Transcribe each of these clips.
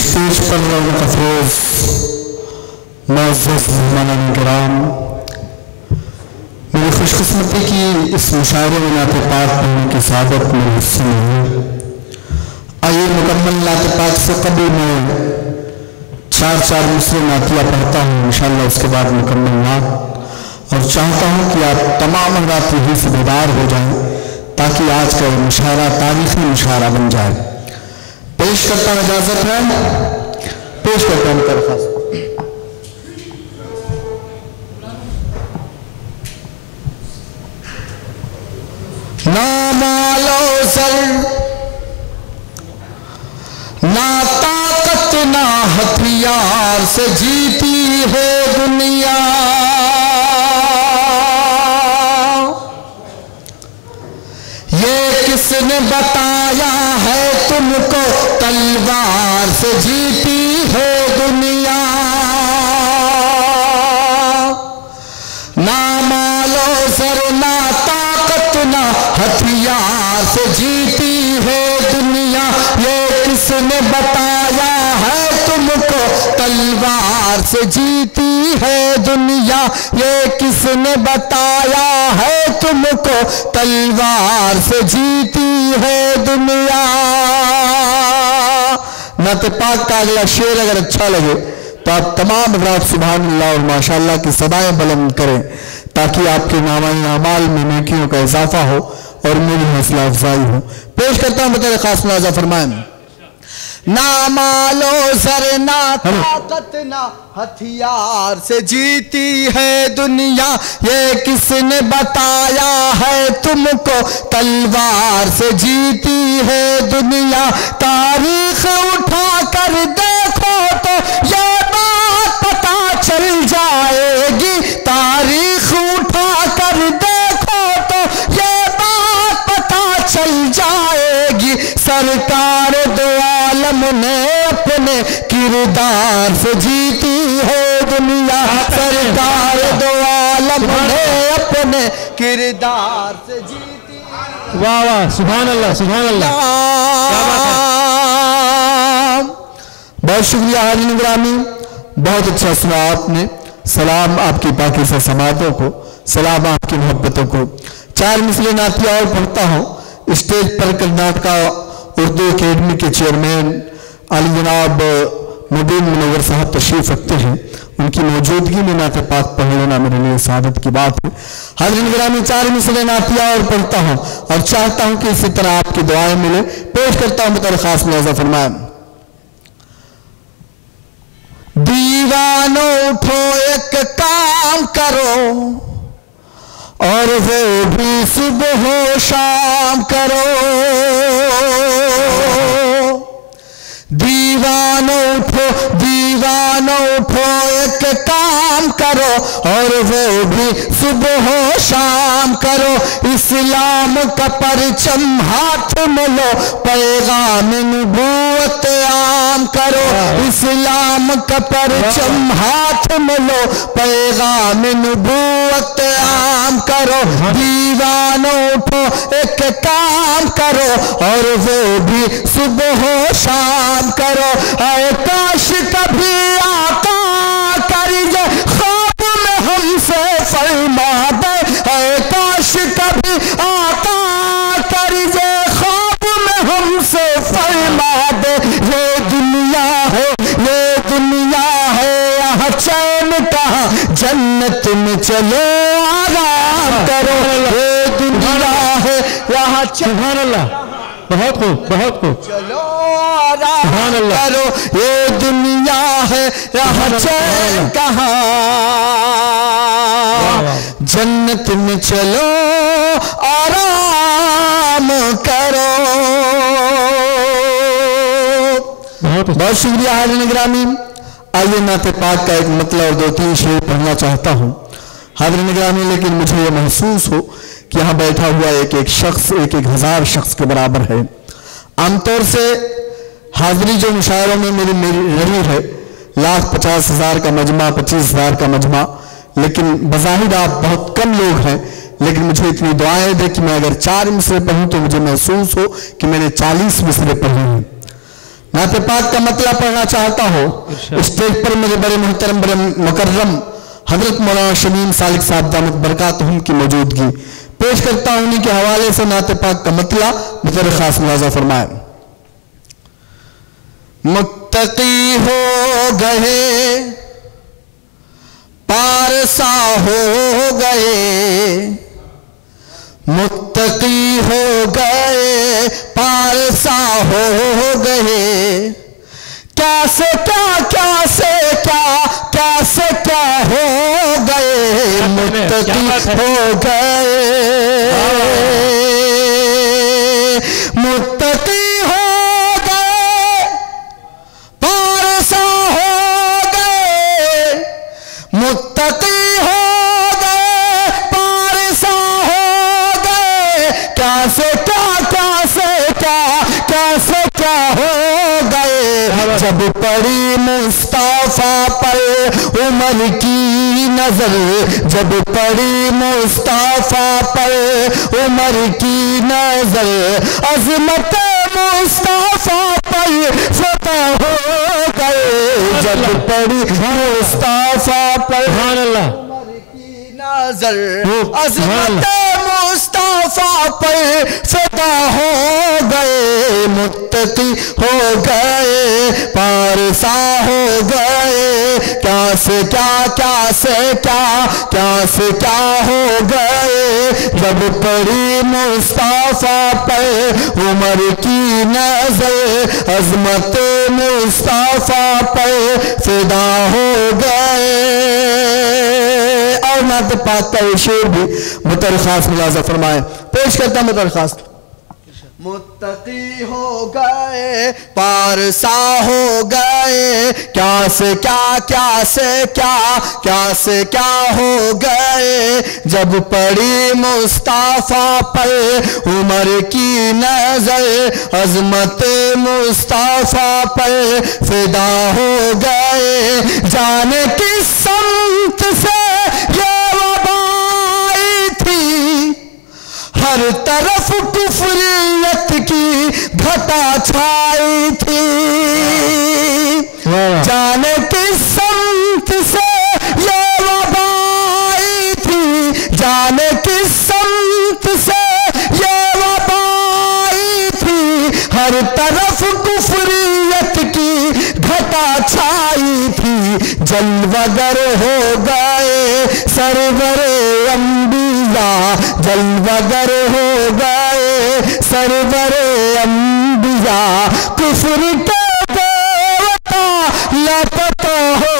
Stage पर रौनक अफरोज मुअज़्ज़ज़ मेहमानान किराम, मेरी खुशकिस्मती की इस मुशायरे में नात पाक पढ़ने की सआदत में हिस्से में है। आइए मुकम्मल नात पाक से कभी मैं चार मिसरे नातिया पढ़ता हूँ इंशाअल्लाह, उसके बाद मुकम्मल नात, और चाहता हूँ कि आप तमाम हज़रात यही से बेदार हो जाएं ताकि आज का मुशायरा तारीखी मुशायरा बन जाए। पेश करता हूँ, इजाज़त है, पेश करता हूँ दरख्वास्त। ना मालो सर ना ताकत ना हथियार से जीती है दुनिया, ये किसने बताया है तुमको तलवार से जीती है दुनिया। ना मालो सर ना ताकत ना हथियार से जीती है दुनिया, ये किसने बताया है तुमको तलवार से जीती है दुनिया, ये किसने बताया है तुमको तलवार से जीती है दुनिया। नाते पाक का अगला शेर अगर अच्छा लगे तो आप तमाम हज़रात सुभान अल्लाह और माशाअल्लाह की सदाएं बुलंद करें ताकि आपके नामाए अमाल में नेकियों का इजाफा हो और मेरी हौसला अफजाई हो। पेश करता हूँ बतौर खास मुलाज़ा फरमाएं। ना मालो सर ना ताकत ना हथियार से जीती है दुनिया, ये किसने बताया है तुमको तलवार से जीती है दुनिया। तारीख उठा कर देखो तो ये बात पता चल जाएगी, तारीख उठा कर देखो तो ये बात पता चल जाएगी। सरकार दो आलम ने अपने किरदार से जीती है दुनिया, सरकार दो आलम ने अपने किरदार से जीती। वाह वाह, सुभान अल्लाह सुभान अल्लाह, बहुत शुक्रिया हाज़िरीन ग्रामी, बहुत अच्छा सुना आपने। सलाम आपकी पाकीज़ा समातों को, सलाम आपकी मोहब्बतों को। चार मिसले नातिया और पढ़ता हूँ। स्टेज पर कर्नाटक उर्दू अकेडमी के चेयरमैन अली जनाब मुबीन मुनव्वर साहब तशरीफ रखते हैं, उनकी मौजूदगी में नात पाक पढ़ लेना मेरे लिए सादत की बात है। हाज़िरीन गिरामी, चार मिसले नातिया और पढ़ता हूँ और चाहता हूँ कि इसी तरह आपकी दुआएं मिले। पेश करता हूँ बतौर खास मुलाज़ा फरमाएं। दीवानो उठो एक काम करो और वो भी सुबह हो शाम करो। दीवानो उठो एक काम करो और वो भी सुबह हो शाम करो। इस्लाम का परचम हाथ में लो, पैगाम नबूवत आम करो। इस्लाम का परचम हाथ में लो, पैगाम नबूवत आम करो। दीवानो उठो एक काम करो और वो भी सुबह हो शाम करो। आए काश कभी आका करिए ख्वाब में हमसे फरमा दे, आए काश कभी आका करिए ख्वाब में हमसे फरमा दे। ये दुनिया है यहाँ चैन कहाँ, जन्नत में चलो आराम करो। ये दुनिया है यहाँ सुभान अल्लाह, बहुत खूब बहुत खूब, चलो आराम करो। ये दुनिया है यहाँ चैन कहाँ, जन्नत में चलो आराम करो। बहुत शुक्रिया हाज़िरीन गिरामी। आइए नाते पाक का एक मतलब और 2-3 शेर पढ़ना चाहता हूँ हाज़िरीन गिरामी, लेकिन मुझे ये महसूस हो कि यहाँ बैठा हुआ एक शख्स 1,000 शख्स के बराबर है। आमतौर से हाज़िरी जो मुशायरों में मेरी रही है 1,50,000 का मजमा, 25,000 का मजमा, लेकिन बज़ाहिर आप बहुत कम लोग हैं, लेकिन मुझे इतनी दुआएं दे कि मैं अगर 4 मिसरे पढ़ूँ तो मुझे महसूस हो कि मैंने 40 मिसरे पढ़े हैं। नाते पाक का मतलब पढ़ना चाहता हो, स्टेज पर मेरे बड़े मुहतरम बड़े मुकर्रम हजरत मौलाना शमीम सालिक साहब दामत बरकातहुम की मौजूदगी पेश करता हूं। उन्हीं के हवाले से नाते पाक का मतलब बतौर खास मुलाजा फरमाए। मुत्तकी हो गए पारसा हो गए, मुत्तकी हो गए पारसा हो गए, क्या से क्या क्या से क्या क्या से क्या हो गए, मुत्तकी हो गए, मुत्तकी हो गए पारसा हो गए, मुत्तकी हो गए पारसा हो गए, क्या से क्या क्या से क्या क्या से क्या हो गए, जब पड़ी मुस्तफा पर उमर की नजर, जब पड़ी मुस्तफा पर उमर की नजर, अजमत मुस्तफा पर फता हो गए, जब पड़ी मुस्तफा पर उमर की नजर, अजमत मुस्तफा पर फता हो गए, मुत्तकी हो गए पारसा हो गए, क्या से क्या क्या से क्या क्या से क्या हो गए, जब पड़ी मुस्तफा पर उमर की नजर, अजमत मुस्तफा पर फिदा हो गए। और नात पाक का शेर भी बतौर खास मुलाजा फरमाए पेश करता बतौर खास। मुत्तकी हो गए पारसा हो गए, क्या से क्या क्या से क्या क्या से क्या हो गए, जब पड़ी मुस्तफा पर उमर की नजर, अजमत मुस्तफा पर फिदा हो गए, जाने किस संत से ये वबा आई थी, हर तरफ कुफरियत की घटा छाई थी, जाने किस संत से ये वबा आई थी, जाने किस संत से ये वबा आई थी, हर तरफ कुफरियत की घटा छाई थी, जलवगर हो गए सरवरे अंबिया, जलवगर हो गए सरवरे अंबिया, कुफर के देवता लापता हो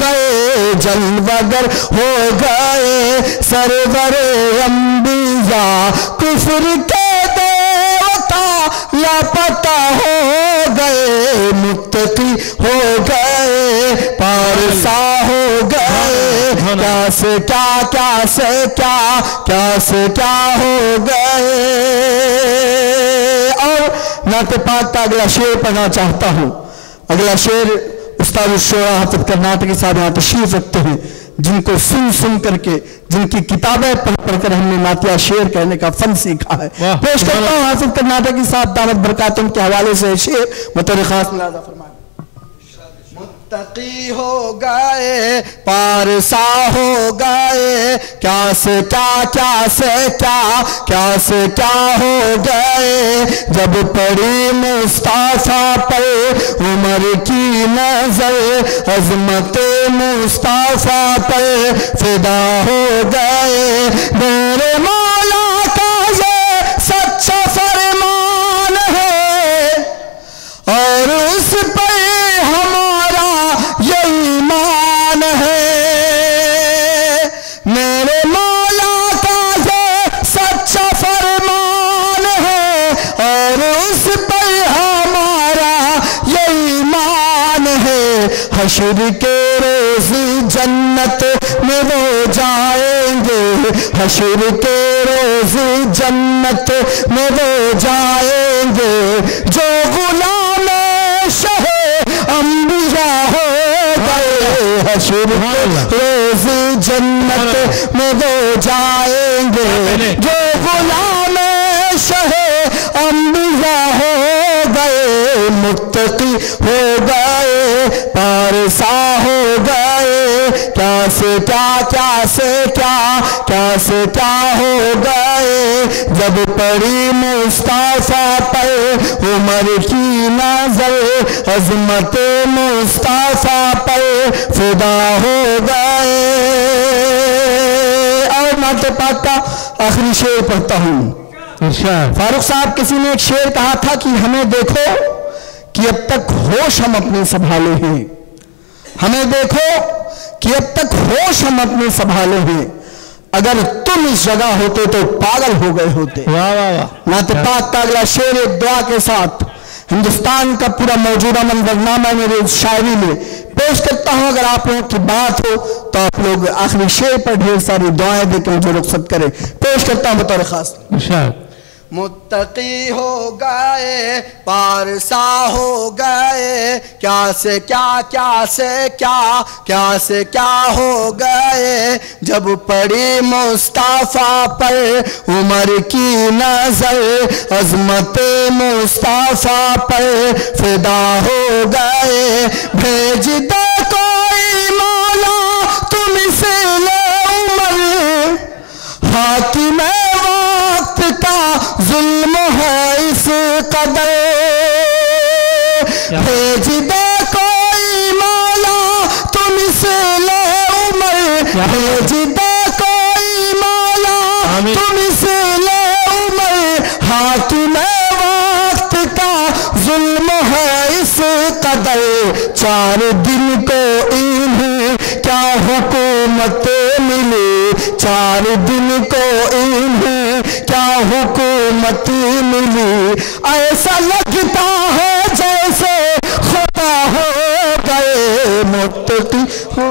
गए, जलवगर हो गए सरवरे अंबिया, कुफर के देवता लापता हो गए, मुत्तकी हो गए पारसा हो गए, क्या से क्या क्या से क्या क्या से क्या हो गए। और नाते पाक का अगला शेर पढ़ना चाहता हूं। अगला शेर उस्ताद शोरा हाफिज कर्नाटकी साहब यहाँ तशरीफ रखते हैं, जिनको सुन सुन करके, जिनकी किताबें पढ़ पढ़कर हमने नातिया शेर कहने का फन सीखा है। पेश करता हूँ हाफिज कर्नाटकी साहब दामत बरकातुहुम के हवाले से शेर बतौर खास मुलाजा फरमाए। मुत्तकी हो गए पारसा हो गए, क्या से क्या क्या से क्या क्या से क्या हो गए, जब पड़ी मुस्तफा पर उमर की नजर, अजमत मुस्तफा पर फिदा हो गए, मेरे मौला का ये सच्चा फरमान है, और उस पर हमारा ये ईमान है, मेरे मौला का ये सच्चा फरमान है, और उस पर हमारा ये ईमान है, हश्र के रोज जन्नत में वो जाएंगे, हश्र के रोज जन्नत में वो जाएंगे, जो गुलाम शहे अंबिया हो गए, हश्र के रोज जन्नत में वो जाएंगे, जो गुलाम शहे अंबिया हो गए, मुक्त मुत्तकी हो गए, पारसा हो गए, क्या से क्या, क्या से क्या, क्या से क्या हो गए, जब पड़ी मुस्ताफा पर उमर की नजर, अजमत मुस्ताफा पर फिदा हो गए। और नाते पाक का आखिरी शेर पढ़ता हूं। फारूक साहब, किसी ने एक शेर कहा था कि हमें देखो कि अब तक होश हम अपने संभाले हैं, हमें देखो कि अब तक होश हम अपने संभाले हैं, अगर तुम इस जगह होते तो पागल हो गए होते। वाह वाह वाह। नाते पाक का अगला शेर एक दुआ के साथ हिंदुस्तान का पूरा मौजूदा मंजरनामा मेरे शायरी में पेश करता हूं। अगर आप लोगों की बात हो तो आप लोग आखिरी शेर पर ढेर सारी दुआएं देकर मुझे रुखसत करें। पेश करता हूं बतौर खास। मुत्तकी हो गए, पारसा हो गए, क्या से क्या, क्या से क्या, क्या से क्या हो गए, जब पड़ी मुस्ताफा पर उमर की नजर, अजमत मुस्ताफा पर फिदा हो गए। भेज दे कोई मौला तुमसे ले उमर, हाकिम वक्त का जुल्म है इस कदर। भेज दे कोई मौला तुमसे ले उमर, भेज दे कोई मौला तुमसे ले उमर, हाकिम वक्त का जुल्म है इस कदर। 4 दिन को इन्हें क्या हुकूमत मिली, 4 दिन को इन्हें क्या हुकूमत मिली, ऐसा लगता है जैसे खुदा हो गए, मुत्तकी हो